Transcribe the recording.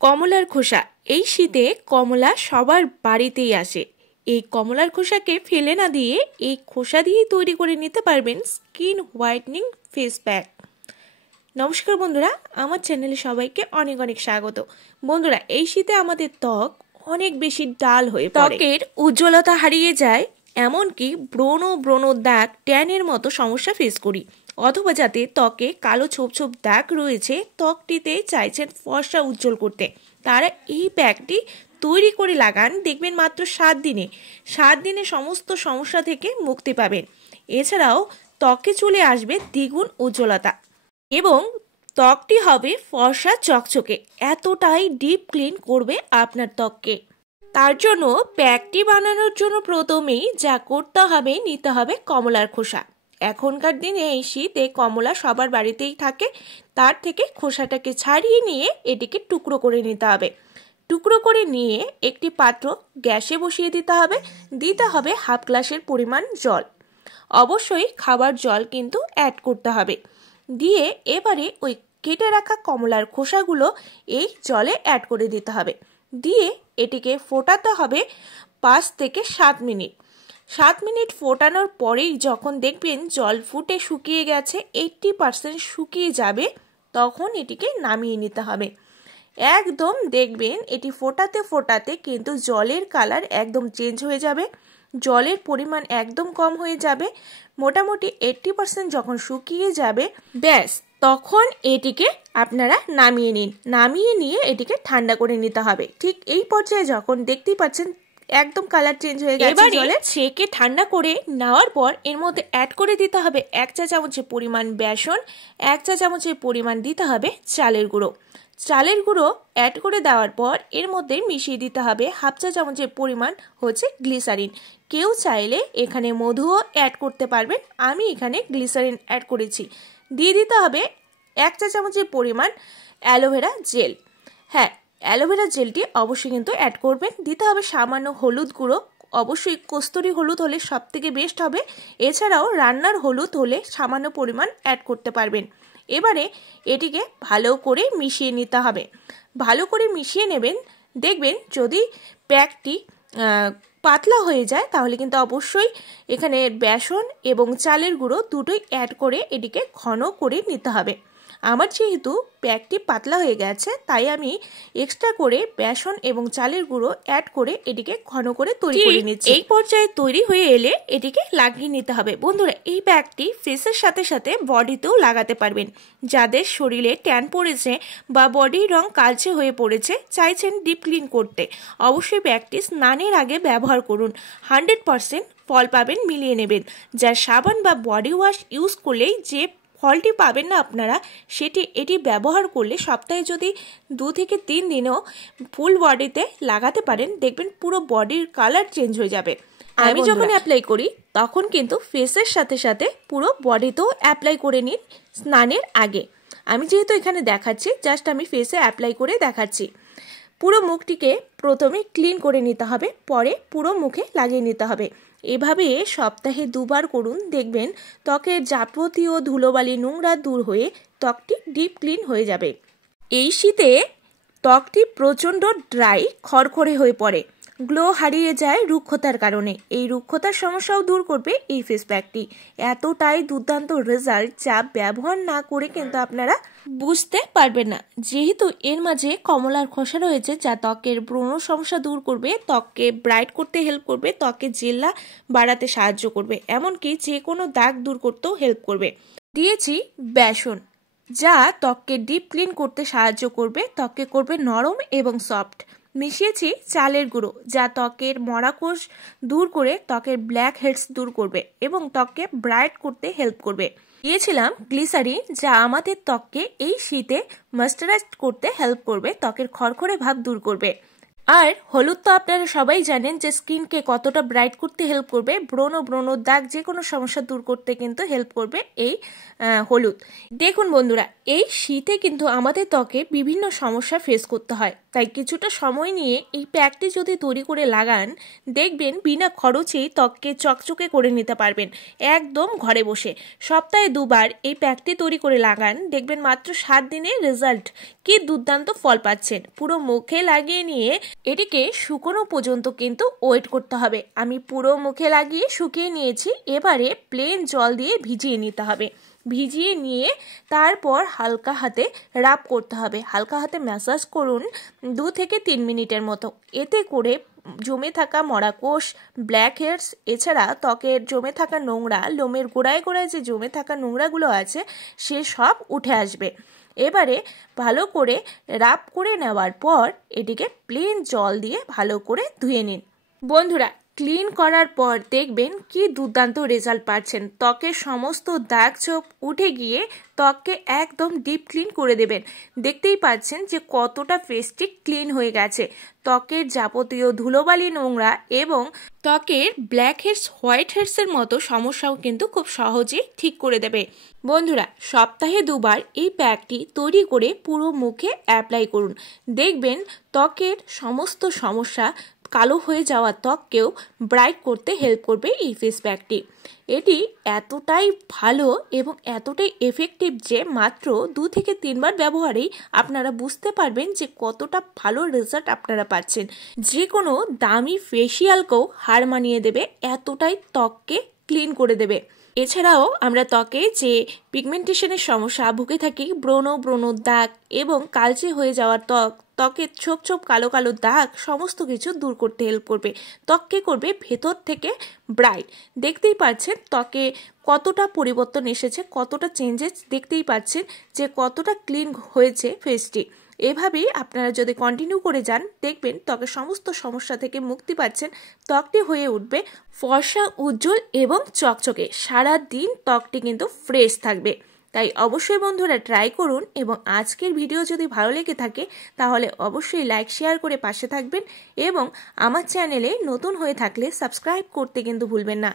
কমলার খোসা। এই শীতে কমলা সবার বাড়িতেই আসে। এই কমলার খোসাকে ফেলে না দিয়ে এই খোসা দিয়েই তৈরি করে নিতে পারবেন স্কিন হোয়াইটনিং ফেস প্যাক। নমস্কার বন্ধুরা, আমার চ্যানেলে সবাইকে অনেক অনেক স্বাগত। বন্ধুরা, এই শীতে আমাদের ত্বক অনেক বেশি ডাল হয়ে পড়ে, ত্বকের উজ্জ্বলতা হারিয়ে যায়, এমনকি ব্রণ দাগ, ট্যানের মতো সমস্যা ফেস করি। অথবা যাতে ত্বকে কালো ছোপ ছোপ দাগ রয়েছে, ত্বকটিতে চাইছেন ফর্সা উজ্জ্বল করতে, তারা এই প্যাকটি তৈরি করে লাগান। দেখবেন মাত্র 7 দিনে সমস্ত সমস্যা থেকে মুক্তি পাবেন। এছাড়াও ত্বকে চলে আসবে দ্বিগুণ উজ্জ্বলতা এবং ত্বকটি হবে ফর্সা চকচকে। এতটাই ডিপ ক্লিন করবে আপনার ত্বককে। তার জন্য প্যাকটি বানানোর জন্য প্রথমেই যা করতে হবে, নিতে হবে কমলার খোসা। এখনকার দিনে এই শীতে কমলা সবার বাড়িতেই থাকে। তার থেকে খোসাটাকে ছাড়িয়ে নিয়ে এটিকে টুকরো করে নিতে হবে। টুকরো করে নিয়ে একটি পাত্র গ্যাসে বসিয়ে দিতে হবে। দিতে হবে হাফ গ্লাসের পরিমাণ জল। অবশ্যই খাবার জল কিন্তু অ্যাড করতে হবে। দিয়ে এবারে ওই কেটে রাখা কমলার খোসাগুলো এই জলে অ্যাড করে দিতে হবে। দিয়ে এটিকে ফোটাতে হবে 5 থেকে 7 মিনিট। 7 মিনিট ফোটানোর পরেই যখন দেখবেন জল ফুটে শুকিয়ে গেছে, 80% শুকিয়ে যাবে, তখন এটিকে নামিয়ে নিতে হবে। একদম দেখবেন এটি ফোটাতে ফোটাতে কিন্তু জলের কালার একদম চেঞ্জ হয়ে যাবে, জলের পরিমাণ একদম কম হয়ে যাবে। মোটামুটি 80% যখন শুকিয়ে যাবে, ব্যাস তখন এটিকে আপনারা নামিয়ে নিন। নামিয়ে নিয়ে এটিকে ঠান্ডা করে নিতে হবে। ঠিক এই পর্যায়ে যখন দেখতেই পাচ্ছেন একদম কালার চেঞ্জ হয়ে গেছে, জলে ছেঁকে ঠান্ডা করে নেওয়ার পর এর মধ্যে অ্যাড করে দিতে হবে 1 চা চামচের পরিমাণ বেসন, 1 চা চামচের পরিমাণ দিতে হবে চালের গুঁড়ো। চালের গুঁড়ো অ্যাড করে দেওয়ার পর এর মধ্যে মিশিয়ে দিতে হবে হাফ চা চামচের পরিমাণ গ্লিসারিন। কেউ চাইলে এখানে মধুও অ্যাড করতে পারবেন, আমি এখানে গ্লিসারিন অ্যাড করেছি। দিয়ে দিতে হবে 1 চা চামচের পরিমাণ অ্যালোভেরা জেল। হ্যাঁ, অ্যালোভেরা জেলটি অবশ্যই কিন্তু অ্যাড করবেন। দিতে হবে সামান্য হলুদ গুঁড়ো, অবশ্যই কস্তুরি হলুদ হলে সব থেকে বেস্ট হবে। এছাড়াও রান্নার হলুদ হলে সামান্য পরিমাণ অ্যাড করতে পারবেন। এবারে এটিকে ভালো করে মিশিয়ে নিতে হবে। ভালো করে মিশিয়ে নেবেন। দেখবেন যদি প্যাকটি পাতলা হয়ে যায়, তাহলে কিন্তু অবশ্যই এখানে বেসন এবং চালের গুঁড়ো দুটোই অ্যাড করে এটিকে ঘন করে নিতে হবে। আমার যেহেতু প্যাকটি পাতলা হয়ে গেছে, তাই আমি এক্সট্রা করে বেসন এবং চালের গুঁড়ো অ্যাড করে এটিকে ঘন করে তৈরি করে নিচ্ছি। এই পর্যায়ে তৈরি হয়ে এলে এটিকে লাগিয়ে নিতে হবে। বন্ধুরা, এই প্যাকটি ফেসের সাথে সাথে বডিতেও লাগাতে পারবেন। যাদের শরীরে ট্যান পড়েছে বা বডির রং কালচে হয়ে পড়েছে, চাইছেন ডিপ ক্লিন করতে, অবশ্যই প্যাকটি স্নানের আগে ব্যবহার করুন। 100% ফল পাবেন, মিলিয়ে নেবেন। যা সাবান বা বডি ওয়াশ ইউজ করলেই যে ফলটি পাবেন না আপনারা, এটি ব্যবহার করলে সপ্তাহে যদি 2 থেকে 3 দিনও ফুল বডিতে লাগাতে পারেন, দেখবেন পুরো বডির কালার চেঞ্জ হয়ে যাবে। আমি যখন অ্যাপ্লাই করি তখন কিন্তু ফেসের সাথে সাথে পুরো বডিতেও অ্যাপ্লাই করে নিন স্নানের আগে। আমি যেহেতু এখানে দেখাচ্ছি, জাস্ট আমি ফেসে অ্যাপ্লাই করে দেখাচ্ছি। পুরো মুখটিকে প্রথমে ক্লিন করে নিতে হবে, পরে পুরো মুখে লাগিয়ে নিতে হবে। এভাবে সপ্তাহে 2 বার করুন। দেখবেন ত্বকের যাবতীয় ধুলোবালি নোংরা দূর হয়ে ত্বকটি ডিপ ক্লিন হয়ে যাবে। এই শীতে ত্বকটি প্রচণ্ড ড্রাই, খড়খড়ে হয়ে পড়ে, গ্লো হারিয়ে যায় রুক্ষতার কারণে। এই রুক্ষতার সমস্যাও দূর করবে এই ফেস প্যাকটি। এতটাই দুর্দান্ত রেজাল্ট, যা ব্যবহার না করে কিন্তু আপনারা বুঝতে পারবেন না। যেহেতু এর মাঝে কমলার খোসা রয়েছে, যা ত্বকের ব্রণ সমস্যা দূর করবে, ত্বককে ব্রাইট করতে হেল্প করবে, ত্বকের জেল্লা বাড়াতে সাহায্য করবে, এমনকি যে কোনো দাগ দূর করতেও হেল্প করবে। দিয়েছি বেসন, যা ত্বককে ডিপ ক্লিন করতে সাহায্য করবে, ত্বককে করবে নরম এবং সফট। মিশিয়েছি চালের গুঁড়ো, যা ত্বকের মরা কোষ দূর করে ত্বকের ব্ল্যাক হেডস দূর করবে এবং ত্বককে ব্রাইট করতে হেল্প করবে। দিয়েছিলাম গ্লিসারিন, যা আমাদের ত্বককে এই শীতে ময়েশ্চারাইজ করতে হেল্প করবে, ত্বকের খড়খড়ে ভাব দূর করবে। আর হলুদ তো আপনারা সবাই জানেন যে স্কিনকে কতটা ব্রাইট করতে হেল্প করবে, ব্রণ দাগ যে কোনো সমস্যা দূর করতে কিন্তু হেল্প করবে এই হলুদ। দেখুন বন্ধুরা, এই শীতে কিন্তু আমাদের ত্বকে বিভিন্ন সমস্যা ফেস করতে হয়, তাই কিছুটা সময় নিয়ে এই প্যাকটি যদি তৈরি করে লাগান, দেখবেন বিনা খরচেই ত্বককে চকচকে করে নিতে পারবেন একদম ঘরে বসে। সপ্তাহে 2 বার এই প্যাকটি তৈরি করে লাগান, দেখবেন মাত্র 7 দিনে রেজাল্ট কি দুর্দান্ত ফল পাচ্ছেন। পুরো মুখে লাগিয়ে নিয়ে এটিকে শুকনো পর্যন্ত কিন্তু ওয়েট করতে হবে। আমি পুরো মুখে লাগিয়ে শুকিয়ে নিয়েছি, এবারে প্লেন জল দিয়ে ভিজিয়ে নিতে হবে। ভিজিয়ে নিয়ে তারপর হালকা হাতে রাব করতে হবে, হালকা হাতে ম্যাসাজ করুন 2 থেকে 3 মিনিটের মতো। এতে করে জমে থাকা মরা কোষ, ব্ল্যাক হেডস, এছাড়া ত্বকের জমে থাকা নোংরা, লোমের গোড়ায় গোড়ায় যে জমে থাকা নোংরাগুলো আছে সে সব উঠে আসবে। এবারে ভালো করে রাব করে নেওয়ার পর এটিকে প্লেন জল দিয়ে ভালো করে ধুয়ে নিন। বন্ধুরা, ক্লিন করার পর দেখবেন কি দুর্দান্ত রেজাল্ট পাচ্ছেন। ত্বকের সমস্ত দাগ ছোপ উঠে গিয়ে ত্বককে একদম ডিপ ক্লিন করে দেবেন। দেখতেই পাচ্ছেন যে কতটা ফেসটি ক্লিন হয়ে গেছে। ত্বকের যাবতীয় ধুলোবালি, নোংরা এবং ত্বকের ব্ল্যাক হেডস, হোয়াইট হেডসের মতো সমস্যাও কিন্তু খুব সহজেই ঠিক করে দেবে। বন্ধুরা, সপ্তাহে 2 বার এই প্যাকটি তৈরি করে পুরো মুখে অ্যাপ্লাই করুন। দেখবেন ত্বকের সমস্ত সমস্যা, কালো হয়ে যাওয়া ত্বককেও ব্রাইট করতে হেল্প করবে এই ফেস প্যাকটি। এটি এতটাই ভালো এবং এতটাই এফেক্টিভ যে মাত্র 2 থেকে 3 বার ব্যবহারেই আপনারা বুঝতে পারবেন যে কতটা ভালো রেজাল্ট আপনারা পাচ্ছেন। যে কোনো দামি ফেসিয়ালকেও হার মানিয়ে দেবে, এতটাই ত্বককে ক্লিন করে দেবে। এছাড়াও আমরা ত্বকে যে পিগমেন্টেশনের সমস্যা ভুগে থাকি, ব্রণ দাগ এবং কালচে হয়ে যাওয়ার ত্বকের ছোপ ছোপ কালো কালো দাগ, সমস্ত কিছু দূর করতে হেল্প করবে। ত্বককে করবে ভেতর থেকে ব্রাইট। দেখতেই পাচ্ছেন ত্বকে কতটা পরিবর্তন এসেছে, কতটা চেঞ্জেস দেখতেই পাচ্ছেন যে কতটা ক্লিন হয়েছে ফেসটি। এভাবেই আপনারা যদি কন্টিনিউ করে যান, দেখবেন ত্বকের সমস্ত সমস্যা থেকে মুক্তি পাচ্ছেন। ত্বকটি হয়ে উঠবে ফর্সা, উজ্জ্বল এবং চকচকে। সারা দিন ত্বকটি কিন্তু ফ্রেশ থাকবে। তাই অবশ্যই বন্ধুরা ট্রাই করুন, এবং আজকের ভিডিও যদি ভালো লেগে থাকে তাহলে অবশ্যই লাইক শেয়ার করে পাশে থাকবেন, এবং আমার চ্যানেলে নতুন হয়ে থাকলে সাবস্ক্রাইব করতে কিন্তু ভুলবেন না।